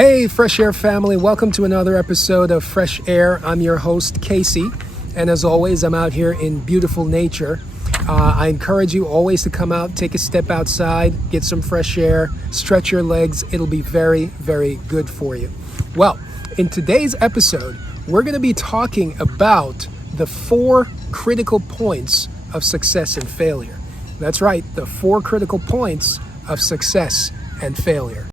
Hey, Fresh Air family, welcome to another episode of Fresh Air. I'm your host, Casey, and as always, I'm out here in beautiful nature. I encourage you always to come out, take a step outside, get some fresh air, stretch your legs. It'll be very, very good for you. Well, in today's episode, we're going to be talking about the 4 critical points of success and failure. That's right, the 4 critical points of success and failure.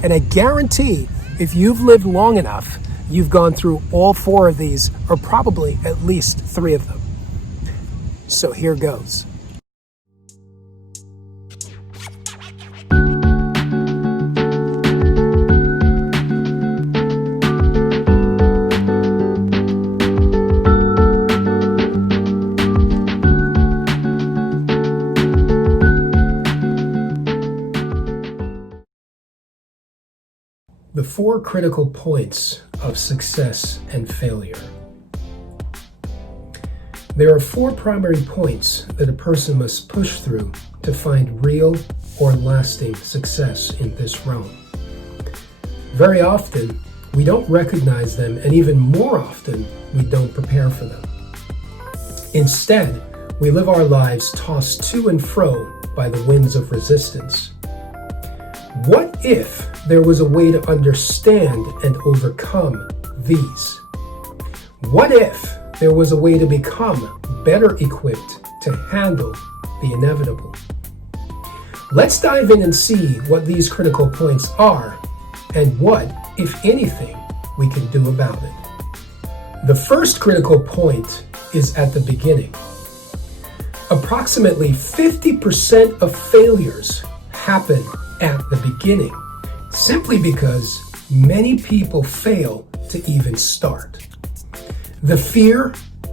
And I guarantee if you've lived long enough, you've gone through all 4 of these, or probably at least 3 of them. So here goes. The 4 critical points of success and failure. There are 4 primary points that a person must push through to find real or lasting success in this realm. Very often, we don't recognize them, and even more often, we don't prepare for them. Instead, we live our lives tossed to and fro by the winds of resistance. What if there was a way to understand and overcome these? What if there was a way to become better equipped to handle the inevitable? Let's dive in and see what these critical points are and what, if anything, we can do about it. The first critical point is at the beginning. Approximately 50% of failures happen at the beginning, simply because many people fail to even start. The fear,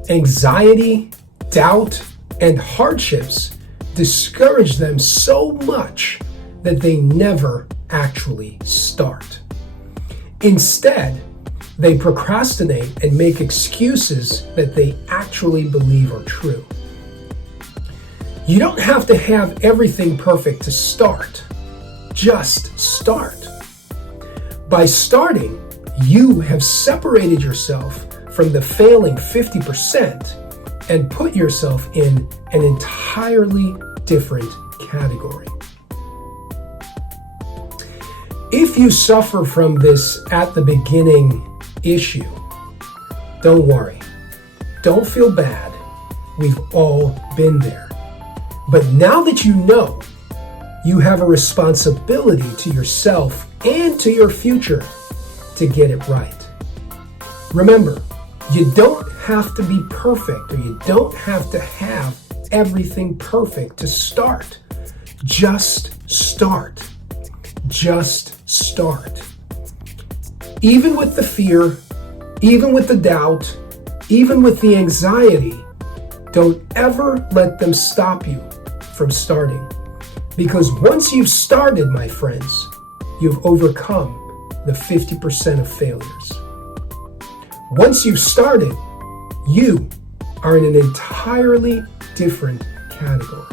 anxiety, doubt, and hardships discourage them so much that they never actually start. Instead, they procrastinate and make excuses that they actually believe are true. You don't have to have everything perfect to start. Just start. By starting, you have separated yourself from the failing 50% and put yourself in an entirely different category. If you suffer from this at the beginning issue, don't worry. Don't feel bad. We've all been there. But now that you know, you have a responsibility to yourself and to your future to get it right. Remember, you don't have to be perfect, or you don't have to have everything perfect to start. Just start. Just start. Even with the fear, even with the doubt, even with the anxiety, don't ever let them stop you from starting. Because once you've started, my friends, you've overcome the 50% of failures. Once you've started, you are in an entirely different category.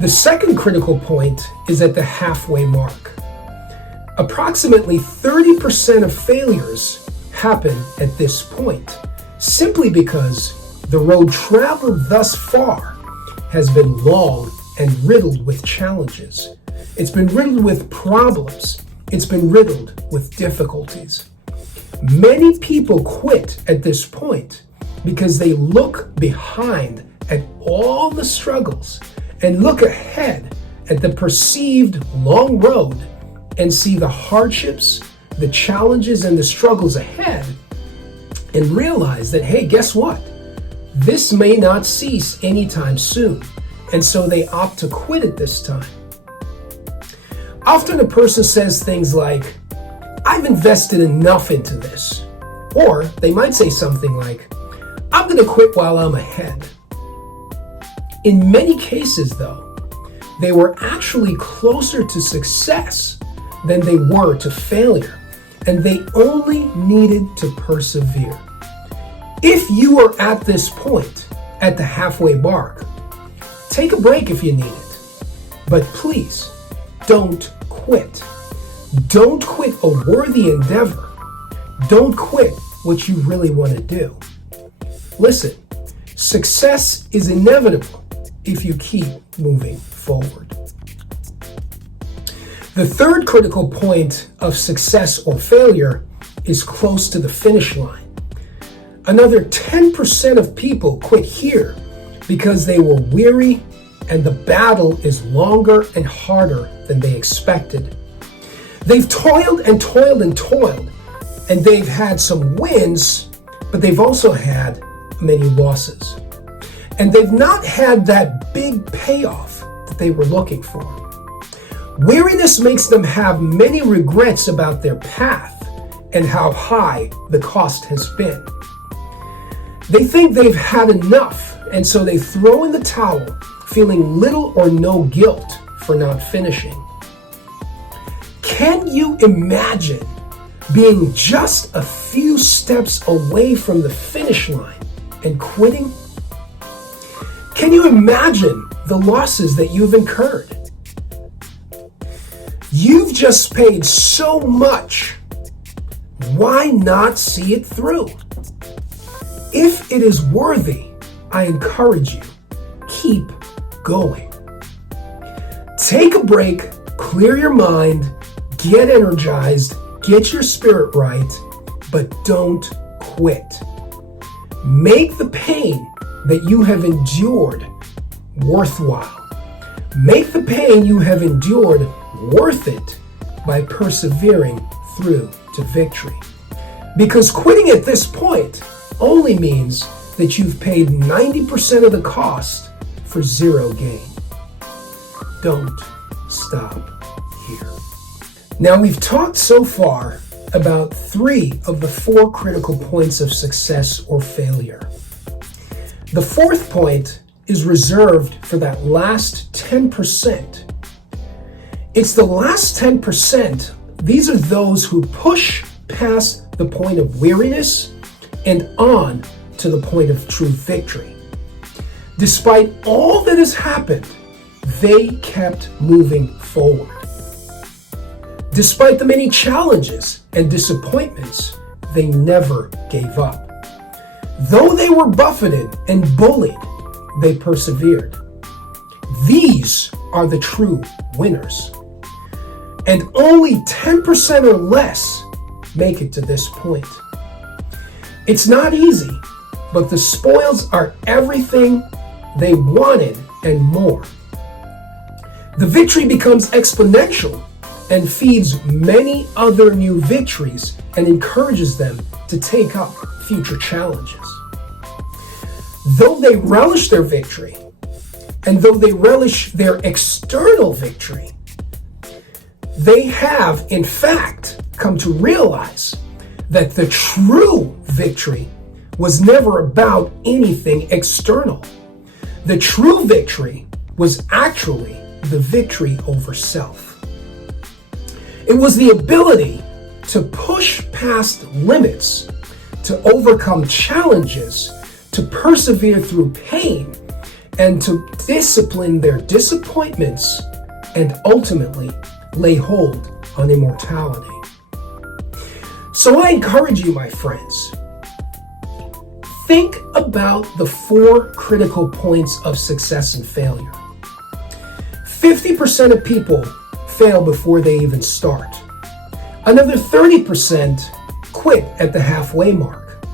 The second critical point is at the halfway mark. Approximately 30% of failures happen at this point, simply because the road traveled thus far has been long and riddled with challenges. It's been riddled with problems. It's been riddled with difficulties. Many people quit at this point because they look behind at all the struggles and look ahead at the perceived long road and see the hardships, the challenges, and the struggles ahead and realize that, hey, guess what? This may not cease anytime soon. And so they opt to quit at this time. Often a person says things like, I've invested enough into this. Or they might say something like, I'm going to quit while I'm ahead. In many cases, though, they were actually closer to success than they were to failure, and they only needed to persevere. If you are at this point, at the halfway mark, take a break if you need it. But please, don't quit. Don't quit a worthy endeavor. Don't quit what you really want to do. Listen, success is inevitable if you keep moving forward. The third critical point of success or failure is close to the finish line. Another 10% of people quit here because they were weary and the battle is longer and harder than they expected. They've toiled and toiled and toiled, and they've had some wins, but they've also had many losses. And they've not had that big payoff that they were looking for. Weariness makes them have many regrets about their path and how high the cost has been. They think they've had enough, and so they throw in the towel, feeling little or no guilt for not finishing. Can you imagine being just a few steps away from the finish line and quitting? Can you imagine the losses that you've incurred? You've just paid so much. Why not see it through? If it is worthy, I encourage you, keep going. Take a break, clear your mind, get energized, get your spirit right, but don't quit. Make the pain that you have endured worthwhile. Make the pain you have endured worth it by persevering through to victory. Because quitting at this point only means that you've paid 90% of the cost for zero gain. Don't stop here. Now, we've talked so far about 3 of the 4 critical points of success or failure. The 4th point is reserved for that last 10%. It's the last 10%. These are those who push past the point of weariness and on to the point of true victory. Despite all that has happened, they kept moving forward. Despite the many challenges and disappointments, they never gave up. Though they were buffeted and bullied, they persevered. These are the true winners. And only 10% or less make it to this point. It's not easy, but the spoils are everything they wanted and more. The victory becomes exponential and feeds many other new victories and encourages them to take up future challenges. Though they relish their victory, and though they relish their external victory, they have, in fact, come to realize that the true victory was never about anything external. The true victory was actually the victory over self. It was the ability to push past limits, to overcome challenges, to persevere through pain, and to discipline their disappointments, and ultimately lay hold on immortality. So I encourage you, my friends, think about the 4 critical points of success and failure. 50% of people fail before they even start. Another 30% quit at the halfway mark.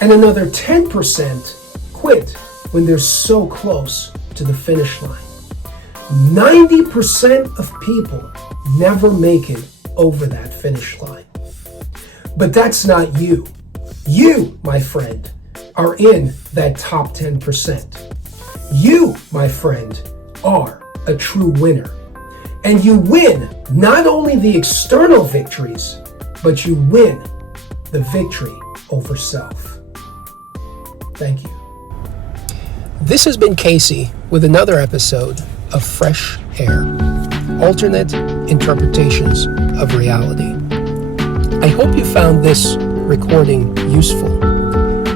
And another 10% quit when they're so close to the finish line. 90% of people never make it over that finish line. But that's not you. You, my friend, are in that top 10%. You, my friend, are a true winner. And you win not only the external victories, but you win the victory over self. Thank you. This has been Casey with another episode of Fresh Air, alternate interpretations of reality. I hope you found this recording useful,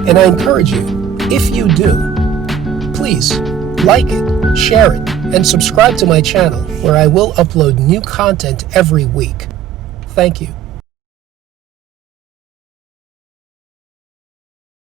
and I encourage you, if you do, please like it, share it, and subscribe to my channel where I will upload new content every week. Thank you.